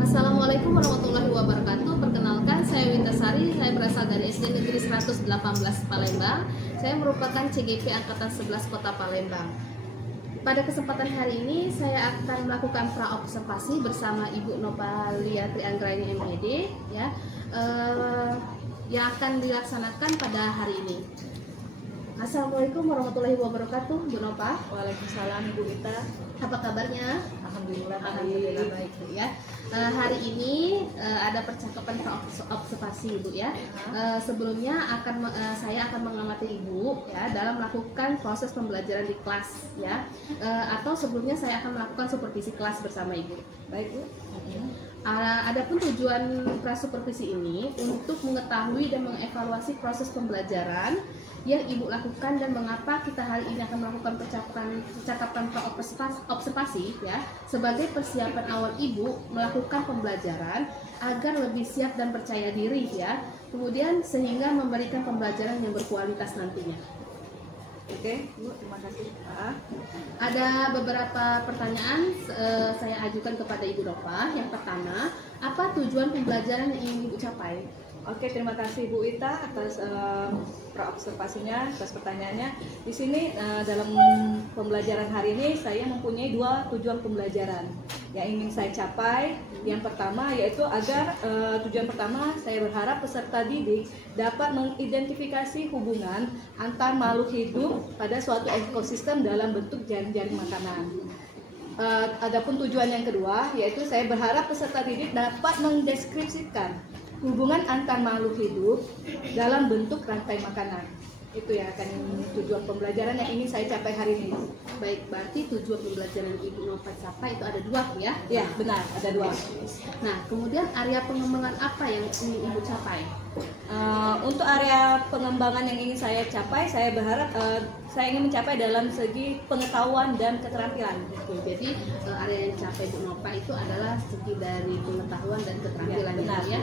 Assalamualaikum warahmatullahi wabarakatuh. Perkenalkan, saya Wintasari. Saya berasal dari SD Negeri 118 Palembang. Saya merupakan CGP Angkatan 11 Kota Palembang. Pada kesempatan hari ini, saya akan melakukan praobservasi bersama Ibu Nopalia Trianggraini MED, ya, yang akan dilaksanakan pada hari ini. Assalamualaikum warahmatullahi wabarakatuh, Bu Nopa. Waalaikumsalam, Ibu Ita. Apa kabarnya? Alhamdulillah baik, Bu ya. Hari ini ada percakapan observasi, Ibu ya. Sebelumnya saya akan mengamati Ibu ya dalam melakukan proses pembelajaran di kelas ya. Atau sebelumnya saya akan melakukan supervisi kelas bersama Ibu. Baik, Bu. Adapun tujuan prasupervisi ini untuk mengetahui dan mengevaluasi proses pembelajaran yang Ibu lakukan dan mengapa kita hari ini akan melakukan percakapan observasi ya sebagai persiapan awal Ibu melakukan pembelajaran agar lebih siap dan percaya diri ya, kemudian sehingga memberikan pembelajaran yang berkualitas nantinya. Oke, Bu, terima kasih. Ada beberapa pertanyaan saya ajukan kepada Ibu Nopa. Yang pertama, apa tujuan pembelajaran yang ingin Ibu capai? Oke, terima kasih Bu Ita atas praobservasinya, atas pertanyaannya. Di sini dalam pembelajaran hari ini saya mempunyai dua tujuan pembelajaran yang ingin saya capai. Yang pertama yaitu agar tujuan pertama saya berharap peserta didik dapat mengidentifikasi hubungan antar makhluk hidup pada suatu ekosistem dalam bentuk jaring-jaring makanan. Adapun tujuan yang kedua yaitu saya berharap peserta didik dapat mendeskripsikan hubungan antar makhluk hidup dalam bentuk rantai makanan. Itu yang akan tujuan pembelajaran yang ingin saya capai hari ini. Baik, berarti tujuan pembelajaran Ibu Nopa capai itu ada dua ya? Ya, benar, ada dua. Nah, kemudian area pengembangan apa yang ingin Ibu capai? Untuk area pengembangan yang ingin saya capai, saya berharap saya ingin mencapai dalam segi pengetahuan dan keterampilan. Oke, jadi area yang dicapai Bu Nopa itu adalah segi dari pengetahuan dan keterampilan ya.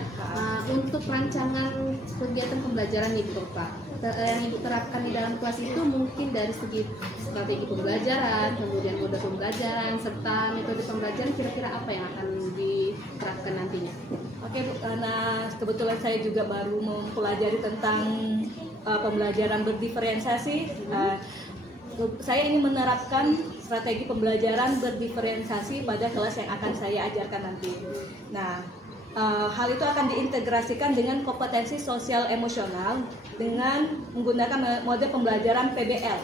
Untuk rancangan kegiatan pembelajaran Ibu Nopa yang Ibu terapkan di dalam kelas itu mungkin dari segi strategi pembelajaran, kemudian mode pembelajaran, serta metode pembelajaran, kira-kira apa yang akan diterapkan nantinya? Oke, Bu, karena kebetulan saya juga baru mempelajari tentang pembelajaran berdiferensiasi, saya ingin menerapkan strategi pembelajaran berdiferensiasi pada kelas yang akan saya ajarkan nanti. Nah, hal itu akan diintegrasikan dengan kompetensi sosial emosional dengan menggunakan mode pembelajaran PBL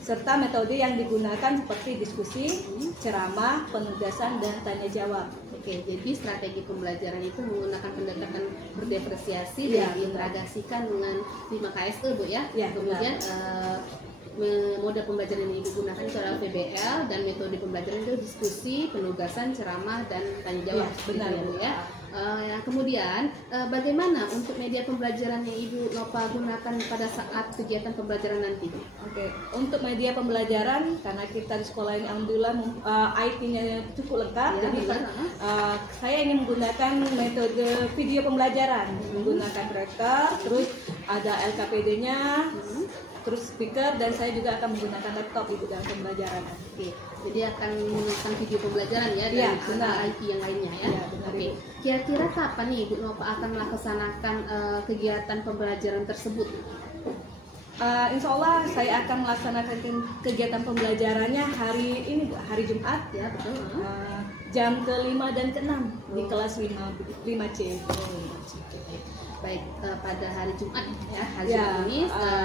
serta metode yang digunakan seperti diskusi, ceramah, penugasan, dan tanya jawab. Oke, jadi strategi pembelajaran itu menggunakan pendekatan berdiferensiasi dan diintegrasikan dengan 5KSE, Bu ya. Kemudian mode pembelajaran yang Ibu gunakan itu adalah PBL dan metode pembelajaran itu diskusi, penugasan, ceramah, dan tanya jawab. Benar ya, Bu ya. Kemudian bagaimana untuk media pembelajaran yang Ibu Nopa gunakan pada saat kegiatan pembelajaran nanti? Oke, untuk media pembelajaran karena kita di sekolah ini alhamdulillah IT-nya cukup lengkap, jadi saya ingin menggunakan metode video pembelajaran, menggunakan proyektor, terus ada LKPD-nya, terus speaker, dan saya juga akan menggunakan laptop di dalam pembelajaran. Oke, jadi akan menggunakan video pembelajaran ya dan IT yang lainnya ya. Oke, kira-kira kapan nih Ibu Nopa akan melaksanakan kegiatan pembelajaran tersebut? Insya Allah saya akan melaksanakan kegiatan pembelajarannya hari ini, hari Jumat ya, betul. Jam ke-5 dan ke-6 di kelas 5C. Baik, pada hari Jumat ya, hari Jumat ini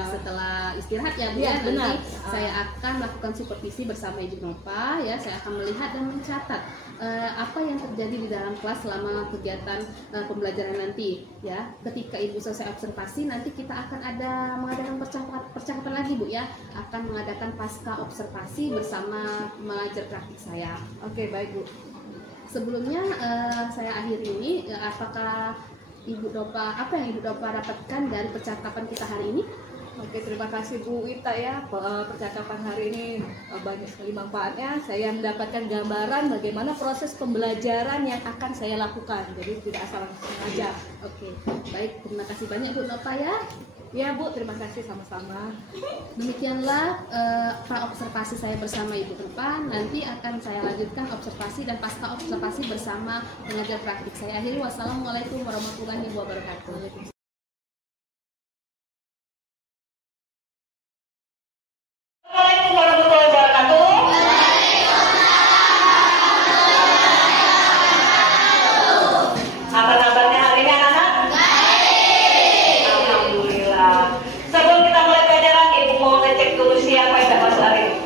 setelah istirahat ya Bu ya, benar. Nanti saya akan melakukan supervisi bersama Ibu Nopa ya, saya akan melihat dan mencatat apa yang terjadi di dalam kelas selama kegiatan pembelajaran nanti ya. Ketika Ibu selesai observasi, nanti kita akan mengadakan percakapan lagi Bu ya, akan mengadakan pasca observasi bersama mengajar praktik saya. Oke, baik Bu. Sebelumnya saya akhir ini, apakah Ibu Dopa, apa yang Ibu Dopa dapatkan dari percakapan kita hari ini? Oke, terima kasih Bu Wita ya. Percakapan hari ini banyak sekali manfaatnya. Saya mendapatkan gambaran bagaimana proses pembelajaran yang akan saya lakukan. Jadi tidak asal sengaja. Oke, baik. Terima kasih banyak Bu Dopa ya. Ya Bu, terima kasih sama-sama. Demikianlah pra-observasi saya bersama Ibu Dopa. Nanti akan saya lanjutkan observasi dan pasca observasi bersama pengajar praktik. Saya akhiri. Wassalamualaikum warahmatullahi wabarakatuh. Assalamualaikum warahmatullahi wabarakatuh. Apa kabarnya hari ini anak-anak? Baik. Alhamdulillah. Sebelum kita mulai pelajaran, Ibu mau ngecek dulu siapa yang dapat hari ini.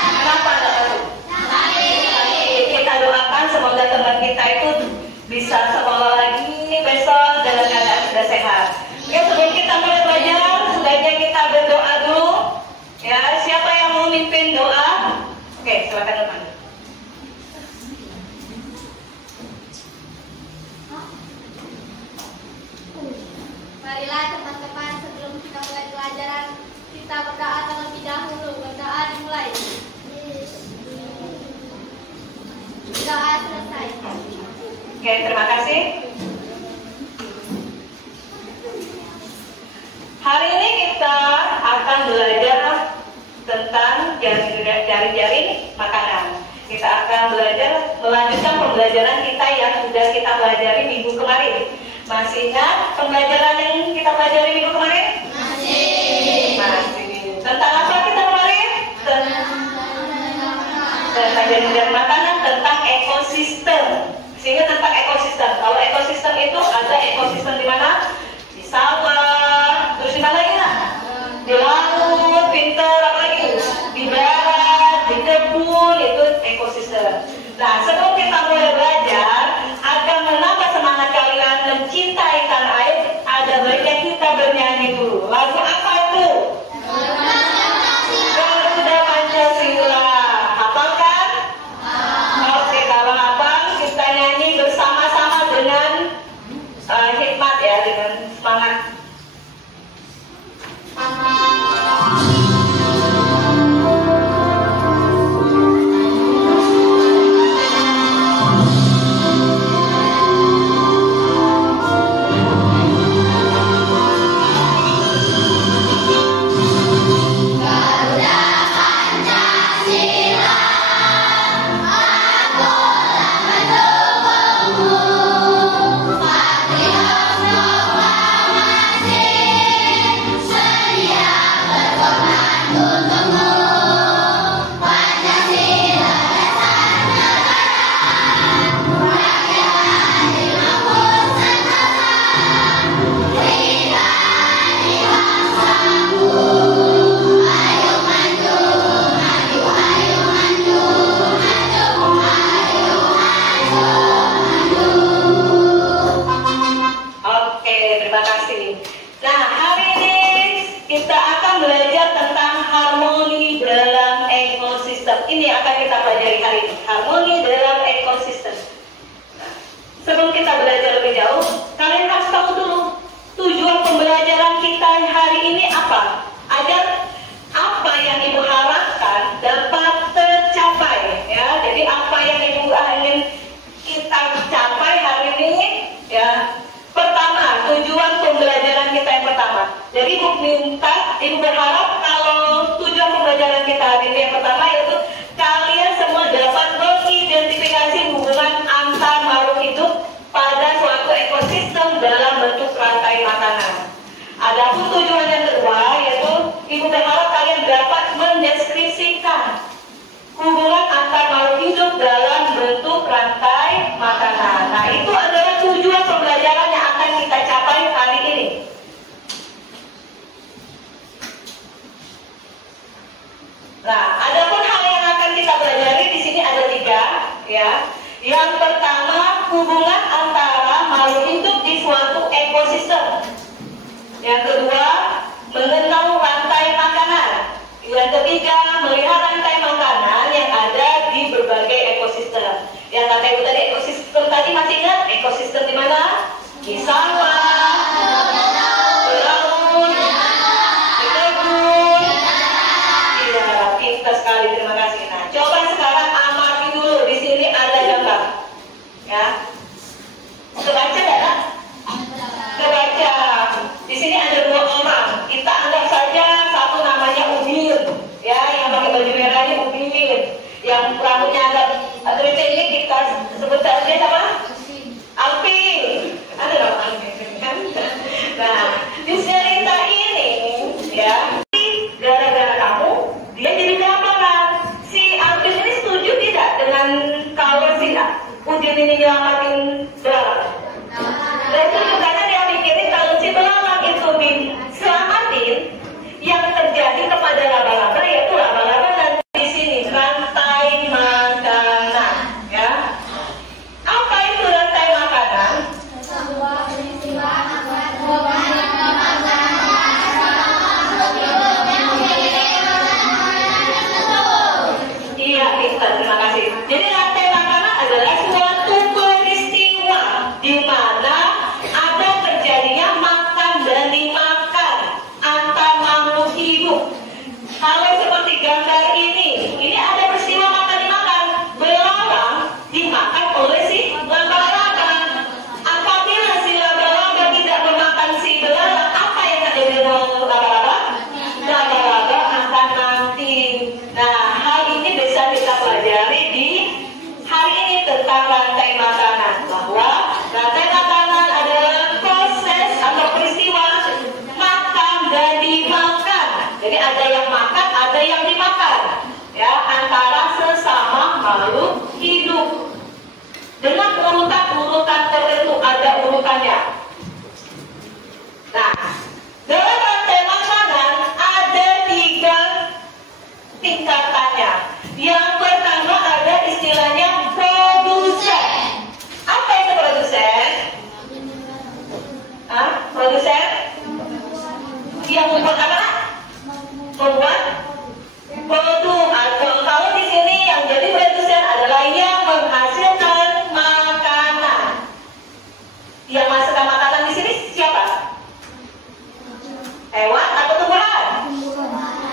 Kenapa nggak masuk? Kita doakan semoga teman kita itu bisa sekolah lagi besok dalam keadaan sudah sehat. Ya, sebelum kita mulai pelajaran, sebaiknya kita berdoa dulu. Ya, siapa yang mau mimpin doa? Oke, silakan teman. Marilah teman-teman, sebelum kita mulai pelajaran, kita berdoa terlebih dahulu. Berdoa dimulai. Doa selesai. Oke, terima kasih. Hari ini kita akan belajar tentang jaring-jaring makanan. Kita akan belajar melanjutkan pembelajaran kita yang sudah kita pelajari minggu kemarin. Masih ingat pembelajaran yang kita pelajari minggu kemarin? Masih. Tentang apa kita kemarin? Tentang jaring-jaring makanan, tentang ekosistem. Sehingga tentang ekosistem. Kalau ekosistem itu ada ekosistem di mana? Di sawah. Terus di mana lagi nak? Di laut, pintar, apa lagi? Di darat, di kebun, itu ekosistem. Nah, sebelum kita mulai belajar, agar menambah semangat kalian mencintai tanah air, ada baiknya kita bernyanyi dulu. Lagu apa itu? Garuda Pancasila. Hafal kan? Oke, kalau hafal, kita nyanyi bersama-sama dengan hikmat ya, dengan semangat. Ini akan kita pelajari hari ini, harmoni dalam ekosistem. Sebelum kita belajar lebih jauh, kalian harus tahu dulu tujuan pembelajaran kita hari ini apa, agar apa yang Ibu harapkan dapat tercapai. Ya, jadi apa yang Ibu ingin kita capai hari ini, ya. Pertama, tujuan pembelajaran kita yang pertama. Jadi Ibu berharap kalau tujuan pembelajaran kita hari ini yang pertama yaitu kalian semua dapat mengidentifikasi hubungan antar makhluk hidup pada suatu ekosistem dalam bentuk rantai makanan. Adapun tujuan yang kedua yaitu Ibu berharap kalian dapat mendeskripsikan hubungan antar makhluk hidup dalam bentuk rantai makanan. Nah, itu adalah tujuan pembelajaran yang akan kita capai hari ini. Nah, adapun hal yang akan kita pelajari di sini ada 3, ya. Yang pertama, hubungan antara makhluk hidup di suatu ekosistem. Yang kedua, mengenal rantai makanan. Yang ketiga, melihat rantai makanan yang ada di berbagai ekosistem. Yang kata ibu tadi ekosistem tadi masih ingat? Ekosistem di mana? Di sawah, di laut, di kebun. Iya, pintar sekali, terima kasih. Nah, coba sekarang amati dulu. Di sini ada gambar, ya. Kebaca nggak? Kebaca. Di sini ada dua orang. Kita anggap saja satu namanya Ubir, ya, yang pakai baju merah ini Ubir. Yang rambutnya agak keriting ini kita sebut saja apa? Alvin. Ada dong Alvin kan? Nah, di cerita ini, ya, gara-gara kamu, dia jadi kelaparan. Si Alvin ini setuju tidak dengan kalau si Udin ini nyelamatin belalang? Dan itu karena dia mikirin kalau si belalang itu diselamatin, yang terjadi kepada laba-laba yaitu laba-laba dan di sini rantai makanan, ya. Apa itu rantai makanan? Iya, pintar, terima kasih. Jadi rantai makanan adalah suatu peristiwa di mana ada terjadinya makan dan dimakan antar makhluk hidup. Kalau seperti gambar ini ada peristiwa makan dimakan. Belalang dimakan oleh si laba-laba. Apabila si laba-laba tidak memakan si belalang, apa yang terjadi dengan laba-laba? Laba-laba akan mati. Nah, hal ini bisa kita pelajari di hari ini tentang rantai makanan, bahwa rantai makanan adalah proses atau peristiwa makan dan dimakan. Jadi ada yang makan, ada yang dimakan, ya, antara sesama makhluk hidup. Dengan urutan-urutan tertentu, ada urutannya. Nah, dalam rantai makanan ada 3 tingkatannya. Yang pertama ada istilahnya produsen. Apa itu produsen? Hah? Produsen? Yang membuat apa? Membuat produk. Atau kalau di sini yang jadi produsen adalah yang menghasilkan makanan. Yang menghasilkan makanan di sini siapa? Hewan atau tumbuhan?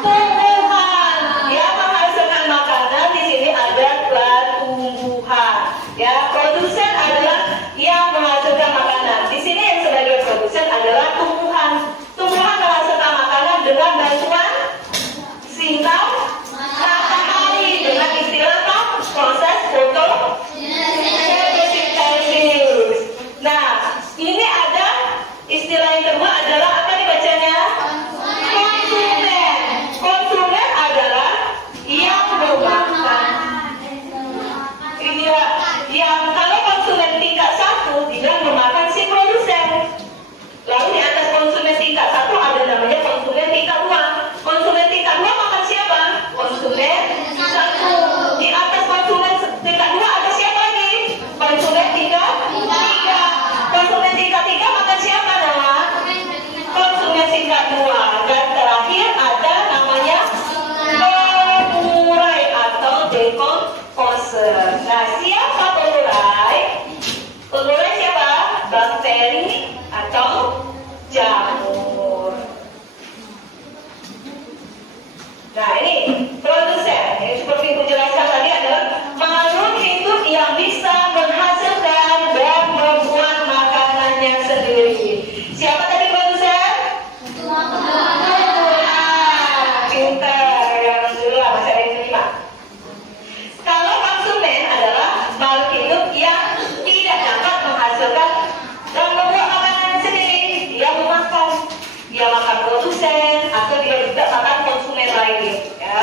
Tumbuhan. Yang menghasilkan makanan di sini adalah tumbuhan. Ya, produsen adalah yang menghasilkan makanan. Di sini yang sebagai produsen adalah tumbuhan. Tumbuhan menghasilkan makanan dengan bantuan sinar matahari dengan istilah apa? Proses fotosintesis. Nah, ini ada istilah yang kedua adalah apa nih bacanya? Konsumen. Konsumen adalah yang memakan. Ini yang kalau konsumen tingkat 1 tidak memakan si produsen. Lalu di atas konsumen tingkat 1 ada namanya konsumen tingkat 2. Konsumen tingkat 2 makan siapa? Konsumen 1. Di atas konsumen tingkat 2 ada siapa lagi? Konsumen tingkat 3. Konsumen tingkat 3 makan siapa nama? Konsumen tingkat 2. Dan terakhir ada namanya pemurai atau decomposer. Nah, siapa pemurai? Pemurai siapa? Bakteri atau jamur. Nah, ini produsen. Ini seperti Ibu jelaskan tadi adalah makhluk hidup yang bisa menghasilkan dan membuat makanannya sendiri. Siapa tadi produsen? Pintar, alhamdulillah, masih ada yang terima. Kalau konsumen adalah makhluk hidup yang tidak dapat menghasilkan dan membuat makanan sendiri. Dia memakan produsen atau dia juga makan konsumen lain, ya.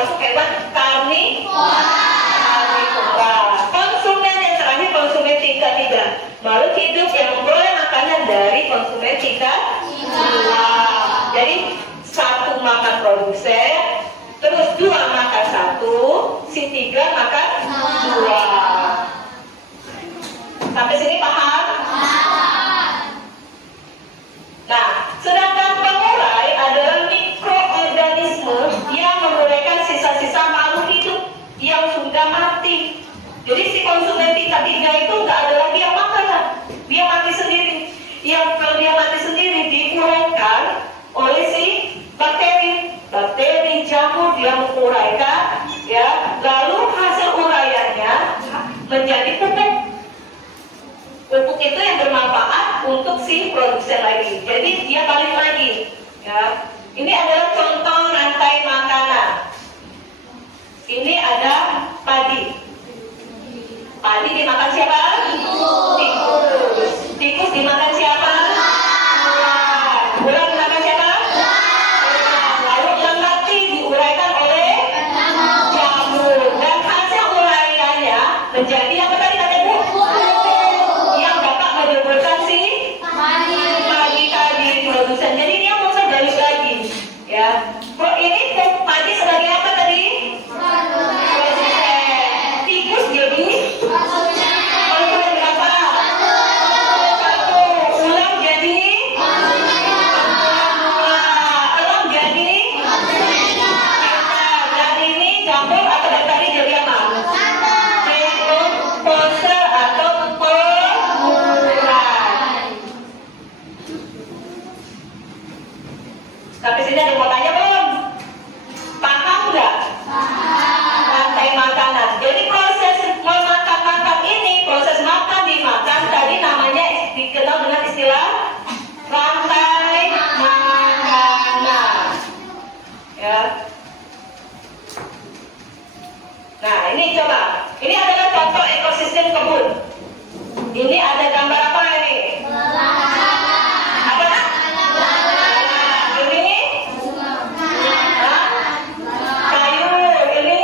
termasuk hewan karnivora. Konsumen yang terakhir konsumen tingkat 3. Makhluk hidup yang memperoleh makanan dari konsumen tingkat 2. Jadi 1 makan produsen, terus 2 makan 1, si 3 makan 2. Sampai sini paham? Nah, sedangkan pengurai adalah mikroorganisme yang menguraikan sisa-sisa makhluk hidup yang sudah mati. Jadi si konsumen tingkat 3 itu nggak ada lagi yang makan, dia mati sendiri. Yang kalau dia mati sendiri diuraikan oleh si bakteri jamur, dia menguraikan, ya. Lalu hasil uraiannya menjadi pupuk. Pupuk itu yang bermanfaat untuk si produsen lagi. Jadi dia balik lagi, ya. Ini adalah contoh rantai makanan. Ini ada padi. Padi dimakan siapa? Tikus. Tikus dimakan siapa? Ular dimakan siapa? Lalu yang mati diuraikan oleh jamur. Dan hasil uraiannya menjadi apa tadi kata Bu? Yang dapat menyuburkan si padi tadi produsen. Jadi dia muncul balik lagi, ya. Ini padi sebagai apa tadi? Produsen. Tikus jadi konsumen berapa? 1. Ular jadi elang jadi dan ini jamur atau bakteri jadi apa? Dekomposer atau pengurai. Sampai sini ada yang mau tanya belum? Paham nggak? Rantai makanan. Jadi proses memakan ini, proses makan dimakan tadi namanya dikenal dengan istilah rantai makanan. Ya. Nah, ini coba. Ini adalah contoh ekosistem kebun. Ini ada gambar apa ini? Apa? Ini? Hah? Kayu. Ini?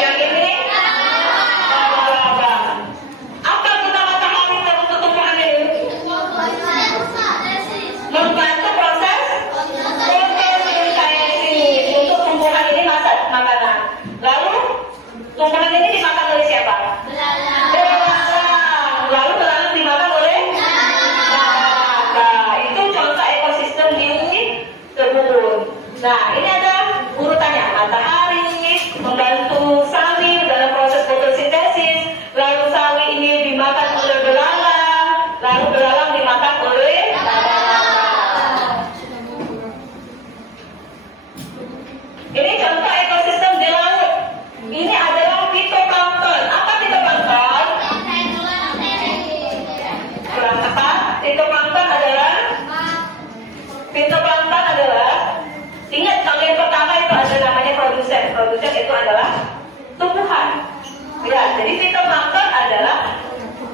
Yang ini? Laba-laba. Apa guna matahari untuk tumbuhan ini? Membantu proses fotosintesis untuk tumbuhan ini masak makanan. Lalu tumbuhan ini dimakan oleh siapa? Belalang. Lalu belalang dimakan oleh? Nah, itu contoh ekosistem di kebun. Nah, ini ada urutannya. Matahari membantu sawi dalam proses fotosintesis. Lalu sawi ini dimakan oleh belalang. Lalu belalang dimakan oleh laba-laba. Ini contoh ekosistem di laut. Ini adalah fitoplankton. Apa fitoplankton? Kurang tepat. Fitoplankton adalah ingat kalau yang pertama itu ada namanya produsen. Produsen itu adalah tumbuhan. Ya, jadi fitoplankton adalah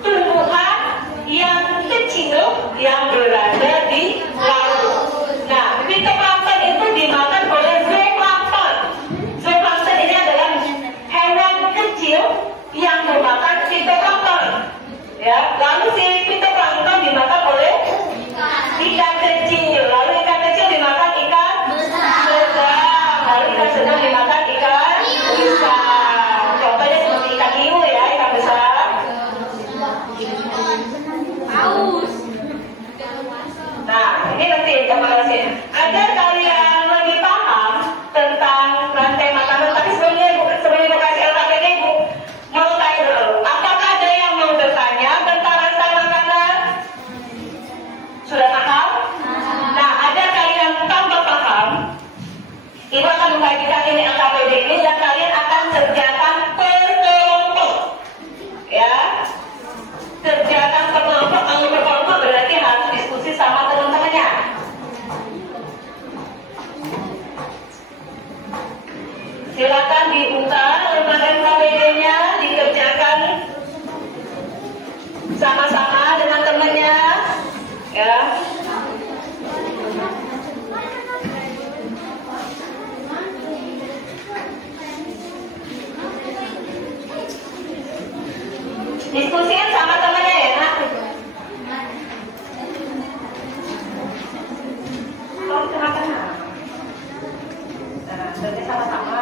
tumbuhan yang kecil yang berada di laut. Nah, fitoplankton itu dimakan oleh zooplankton. Zooplankton ini adalah hewan kecil yang memakan fitoplankton. Ya, lalu si fitoplankton dimakan oleh ikan kecil. Lalu ikan kecil dimakan ikan sedang. Lalu ikan sedang dimakan ikan besar. Contohnya seperti ikan hiu ya, ikan besar. Nah, ini nanti informasi. Agar kalian lebih paham tentang rantai makanan. Tapi sebelum ibu kasih LKPD, ibu mau tanya dulu. Apakah ada yang mau bertanya tentang rantai makanan? Sudah paham? Nah, agar kalian tambah paham, ibu akan membagikan ini LKPD ini dan kalian akan kerjakan per kelompok. Ya, kerjakan per kelompok. Kalau per kelompok berarti harus diskusi sama teman-temannya. Silakan dibuka lembaga LKPD-nya, dikerjakan sama-sama dengan temannya. Ya. Diskusikan sama temannya ya, nak. Kalau di tengah-tengah. Nah, berarti sama-sama.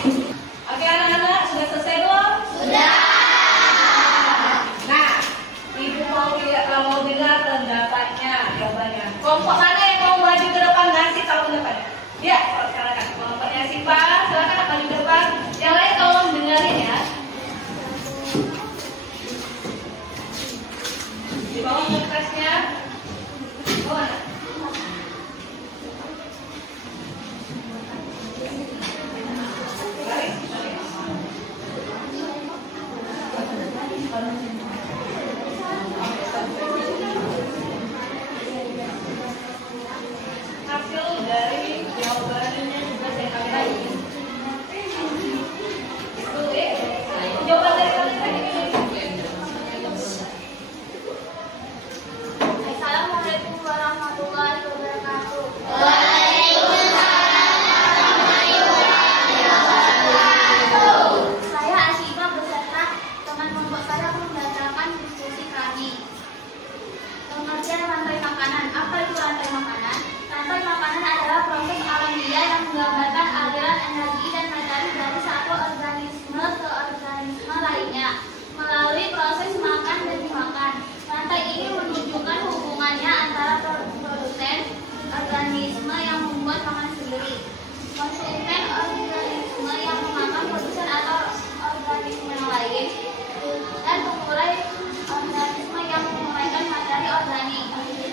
Oke anak-anak, sudah selesai belum? Sudah. Nah, Ibu mau dengar pendapatnya, jawabannya. Kelompok mana yang mau maju ke depan ngasih tahu pendapatnya? Ya, silakan. Kelompoknya Siva, silakan maju ke depan. Yang lain tolong dengerin ya. Di bawah kertasnya. Bawah. Hasil dari jawabannya juga saya kasih lagi. Itu jawaban dari kalian tadi. Assalamualaikum warahmatullahi wabarakatuh. Saya Asyifa beserta teman kelompok saya membacakan diskusi kami. Pengertian rantai makanan. Apa itu rantai makanan? Rantai makanan adalah proses alamiah yang menggambarkan aliran energi dan materi dari satu organisme ke organisme lainnya melalui proses makan dan dimakan. Rantai ini menunjukkan hubungannya antara produsen organisme yang membuat makanan sendiri, konsumen organisme yang memakan produsen atau organisme yang lain, dan pengurai organisme yang menguraikan materi organik.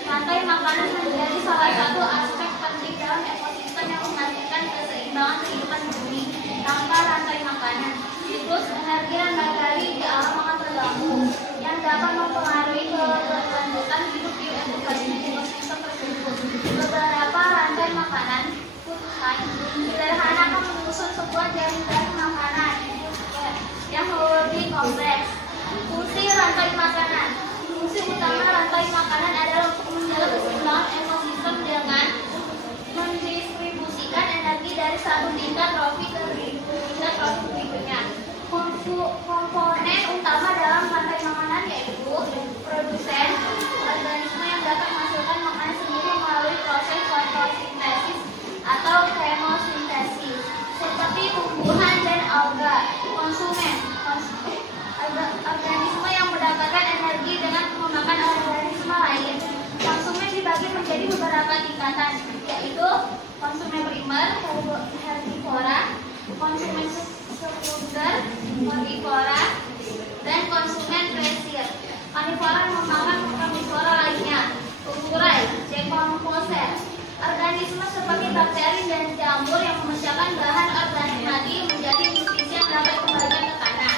Rantai makanan menjadi salah satu aspek penting dalam ekosistem yang menghasilkan keseimbangan kehidupan bumi. Tanpa rantai makanan, siklus energi dan materi di alam akan terganggu, yang dapat mempengaruhi keberlanjutan hidup di ekosistem tersebut. Beberapa rantai makanan sederhana akan menyusun sebuah jaringan makanan yang lebih kompleks. Fungsi rantai makanan. Fungsi utama rantai makanan adalah untuk menjaga keseimbangan ekosistem dengan mendistribusikan energi dari satu tingkat trofi ke tingkat trofi berikutnya. Komponen utama dalam rantai makanan yaitu produsen organisme yang dapat menghasilkan makanan sendiri melalui proses fotosintesis atau kemosintesis, seperti tumbuhan dan alga. Konsumen organisme yang mendapatkan energi dengan memakan organisme lain. Konsumen dibagi menjadi beberapa tingkatan, yaitu konsumen primer, herbivora, konsumen sekunder, karnivora, dan konsumen tersier. Karnivora memakan karnivora lainnya. Pengurai, dekomposer, organisme seperti bakteri dan jamur yang memecahkan bahan organik mati menjadi nutrisi yang dapat dikembalikan ke tanah.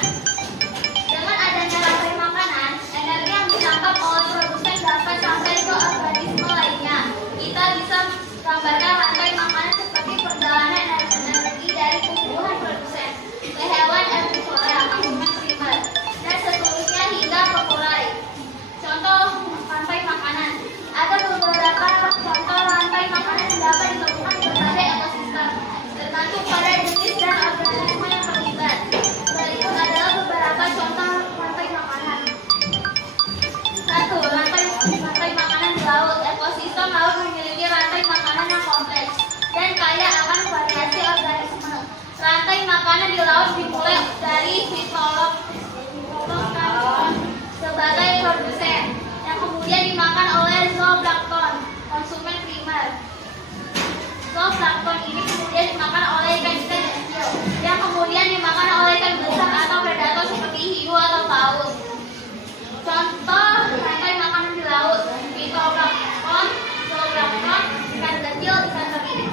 Dengan adanya rantai makanan, energi yang ditangkap oleh produsen dapat sampai ke organisme lainnya. Kita bisa gambarkan rantai makanan seperti perjalanan energi dari tumbuhan produsen ke hewan herbivora, konsumen primer, dan seterusnya hingga pengurai. Contoh rantai makanan. Ada beberapa contoh rantai makanan yang dapat ditemukan di berbagai ekosistem, tergantung pada jenis dan organisme yang terlibat. Berikut adalah beberapa contoh rantai makanan. 1. Rantai makanan di laut. Ekosistem laut memiliki rantai makanan yang kompleks dan kaya akan variasi organisme. Rantai makanan di laut dimulai dari fitolog sebagai produsen, yang kemudian dimakan oleh zooplankton, konsumen primer. Zooplankton ini kemudian dimakan oleh ikan-ikan kecil, yang kemudian dimakan oleh ikan besar atau predator seperti hiu atau paus. Contoh rantai makanan di laut: fitoplankton, zooplankton, ikan kecil, ikan teri,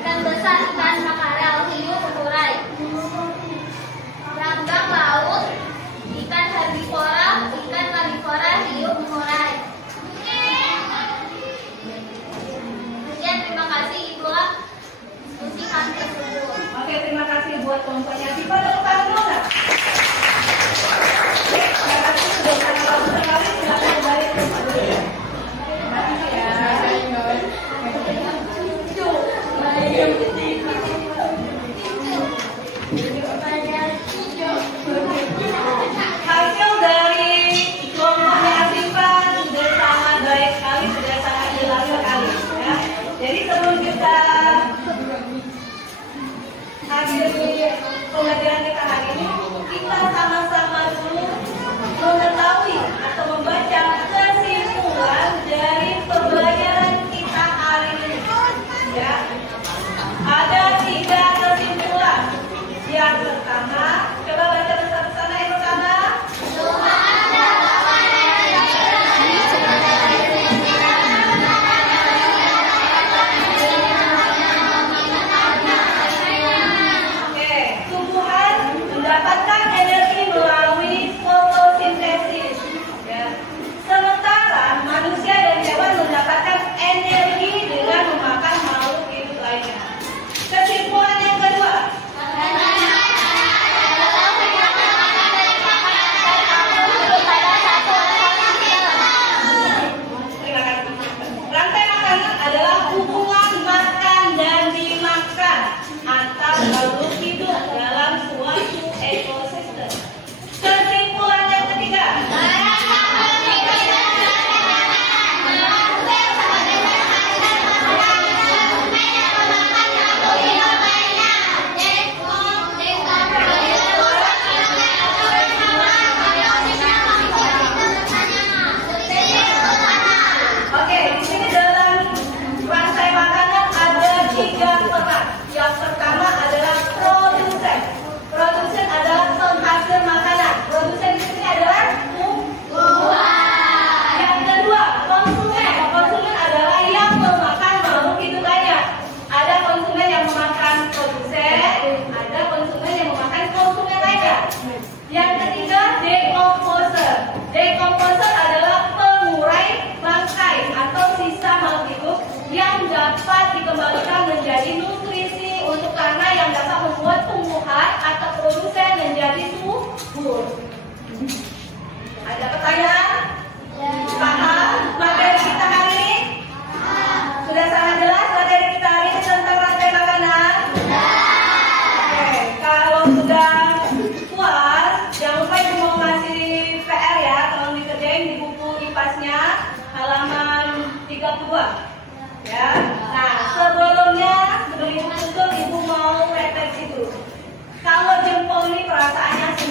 ikan besar, ikan makarel, hiu, pengurai. Gambang laut, ikan herbivora, ikan karnivora, hiu, pengurai. Sekian, terima kasih. Itulah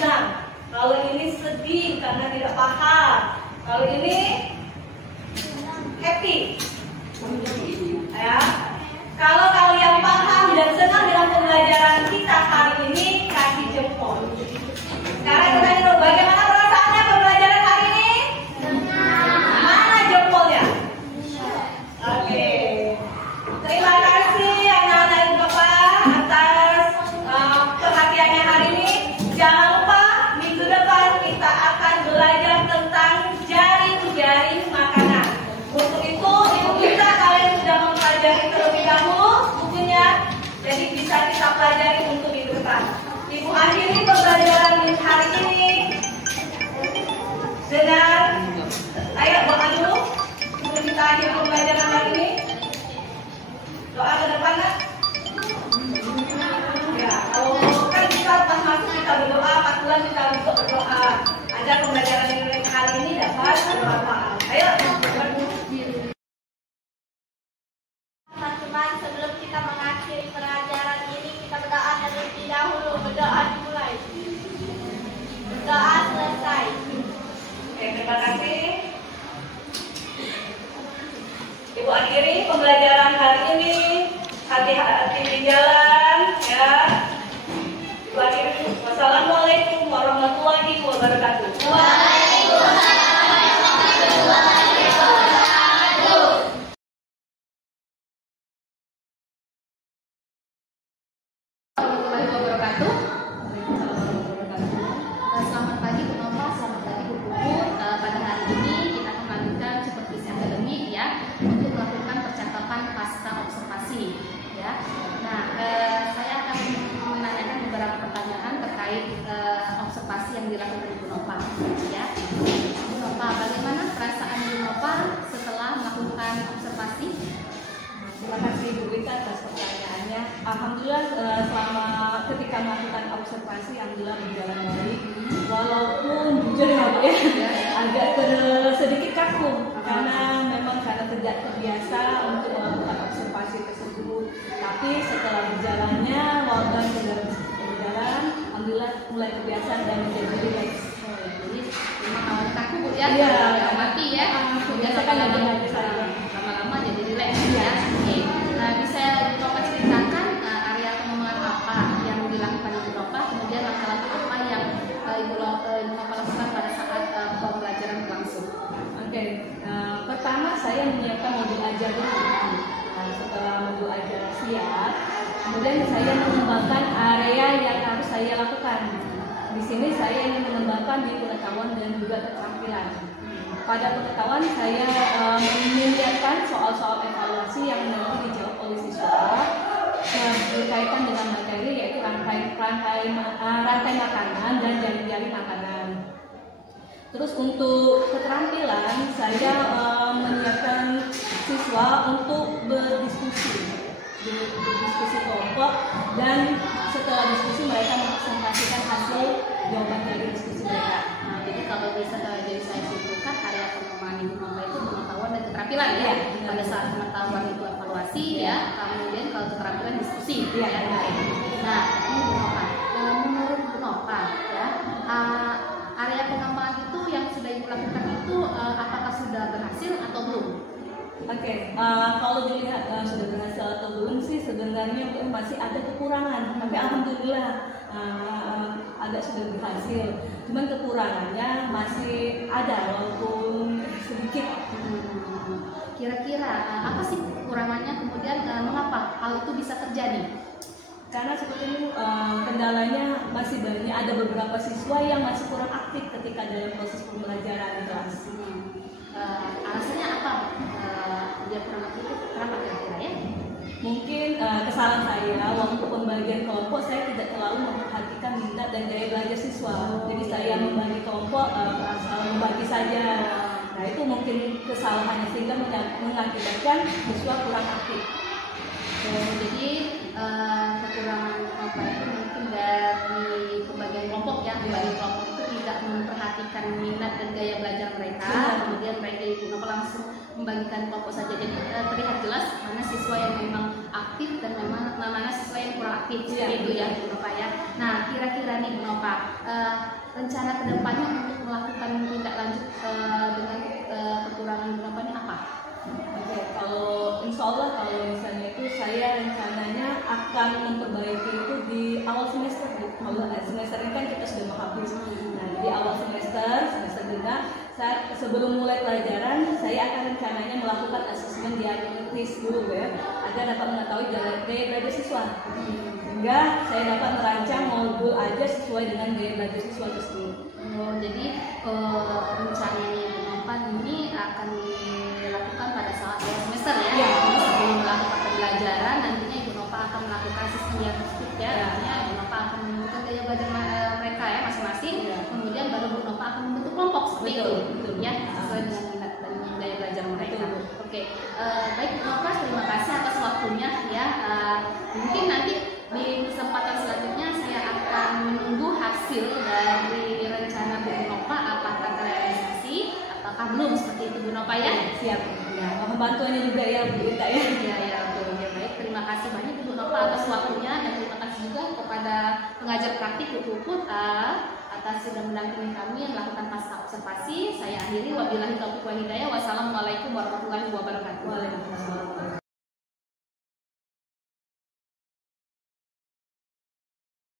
senang, kalau ini sedih karena tidak paham, kalau ini happy. Ya. Kalau kalian paham dan senang dengan pembelajaran kita hari ini, kasih jempol. Sekarang kita tanya dulu, bagaimana perasaannya pembelajaran hari ini? Mana jempolnya? Oke. Terima kasih anak-anak ibu bapak atas perhatiannya hari ini. Jangan lupa minggu depan kita akan belajar tentang jaring-jaring makanan. Untuk itu ibu kita kalian sudah mempelajari terlebih dahulu bukunya, jadi bisa kita pelajari untuk minggu depan. Ibu akhiri pembelajaran hari ini dengan ayo doa dulu sebelum kita akhiri pembelajaran hari ini. Doa ke depan kan? Ya, kalau kan kita pas masuk kita berdoa, pas pulang kita berdoa agar pembelajaran hari ini dapat bermanfaat. Ayo. Teman-teman, sebelum kita mengakhiri pelajaran ini, kita berdoa terlebih dahulu. Berdoa dimulai. Berdoa selesai. Oke, terima kasih. Ibu akhiri pembelajaran hari ini. Hati-hati di jalan, ya. Ibu akhiri. Wassalamualaikum warahmatullahi wabarakatuh. Selamat pagi Bu Nova, selamat pagi Bu Puput. Pada hari ini kita akan melanjutkan supervisi akademik ya untuk melakukan percakapan pasca observasi ya. Nah, saya akan menanyakan beberapa pertanyaan terkait observasi yang dilakukan Bu Nova ya. Bu Nova, bagaimana perasaan Bu Nova setelah melakukan observasi? Terima kasih Bu Wita atas pertanyaannya. Alhamdulillah selama ketika melakukan observasi alhamdulillah berjalan baik. Walaupun jujur ya Bu ya, agak sedikit kaku karena memang karena tidak terbiasa untuk melakukan observasi tersebut. Tapi setelah berjalannya walaupun sudah berjalan, alhamdulillah mulai terbiasa dan menjadi rileks. Jadi memang awalnya kaku Bu ya, Iya. mati ya. Biasa kan lama-lama jadi rileks ya. Oke. Nah, bisa Ibu Nova ceritakan area pengembangan apa yang dilakukan Ibu Nova, kemudian langkah-langkah apa yang Ibu Nova lakukan pada saat pembelajaran berlangsung? Oke, pertama saya menyiapkan modul ajar dulu. Setelah modul ajar siap, kemudian saya mengembangkan area yang harus saya lakukan. Di sini saya ingin mengembangkan di pengetahuan dan juga keterampilan. Pada pengetahuan saya menyiapkan soal-soal evaluasi yang nanti dijawab oleh siswa berkaitan dengan materi yaitu rantai makanan dan jaring-jaring makanan. Terus untuk keterampilan saya menyiapkan siswa untuk berdiskusi kelompok dan setelah diskusi mereka mempresentasikan hasil jawaban dari diskusi mereka. Nah, jadi kalau bisa jadi saya simpulkan area pengembangan Ibu Nova itu pengetahuan dan keterampilan ya. Iya. Pada saat pengetahuan itu evaluasi ya, kemudian kalau keterampilan diskusi. Iya. Ya. Nah, ini Bu Nova. Menurut Bu Nova ya, area pengembangan itu yang sudah Ibu lakukan itu apakah sudah berhasil atau belum? Oke, kalau dilihat sudah berhasil atau belum sih sebenarnya masih ada kekurangan. Tapi alhamdulillah agak sudah berhasil. Cuman kekurangannya masih ada walaupun sedikit. Kira-kira apa sih kekurangannya? Kemudian mengapa hal itu bisa terjadi? Karena seperti ini kendalanya masih banyak. Ada beberapa siswa yang masih kurang aktif ketika dalam proses pembelajaran di kelas. Alasannya apa? Dia kurang aktif itu kenapa kira-kira ya? Mungkin kesalahan saya waktu pembagian kelompok saya tidak terlalu memperhatikan minat dan gaya belajar siswa. Jadi saya membagi kelompok membagi saja. Nah itu mungkin kesalahannya sehingga mengakibatkan siswa kurang aktif. Jadi kekurangan apa itu mungkin dari pembagian kelompok ya, pembagian kelompok itu tidak memperhatikan minat dan gaya belajar mereka. Kemudian mereka itu langsung membagikan kelompok saja. Jadi terlihat jelas mana siswa yang memang aktif dan mana siswa yang kurang aktif praktik seperti itu ya Bu Nova ya. Nah kira-kira nih Bu Nova, rencana kedepannya untuk melakukan tindak lanjut dengan kekurangan Bu Nova ini apa? Oke, kalau insya Allah kalau misalnya itu saya rencananya akan memperbaiki itu di awal semester. Kalau semester ini kan kita sudah menghapus. Nah, di awal semester genap, sebelum mulai pelajaran, saya akan rencananya melakukan asesmen diagnosis dulu ya, agar dapat mengetahui gaya belajar siswa. Sehingga saya dapat merancang modul aja sesuai dengan gaya belajar siswa tersebut. Oh, jadi rencananya Bu Nova ini akan dilakukan pada saat awal semester ya. Sebelum melakukan pembelajaran, nantinya Ibu Nova akan melakukan sistem diagnostik ya. Artinya Ibu Nova akan menentukan gaya belajar mereka ya masing-masing. Kemudian baru Bu Nova akan membentuk kelompok seperti itu, ya, sesuai dengan minat dan gaya belajar mereka. Oke, baik Bu Nova, terima kasih atas waktunya ya. Mungkin nanti di kesempatan selanjutnya saya akan menunggu hasil dari rencana Bu Nova apakah terrealisasi ataukah belum, seperti itu Bu Nova ya. Siap. Ya, mohon bantuannya juga ya Bu Ita ya. Ya, betul. Ya, baik. Terima kasih banyak Ibu Nova atas waktunya dan terima kasih juga kepada pengajar praktik Bu Puput atas sudah mendampingi kami melakukan pasca observasi. Saya akhiri, wabillahi taufiq wal hidayah. Wassalamualaikum warahmatullahi wabarakatuh.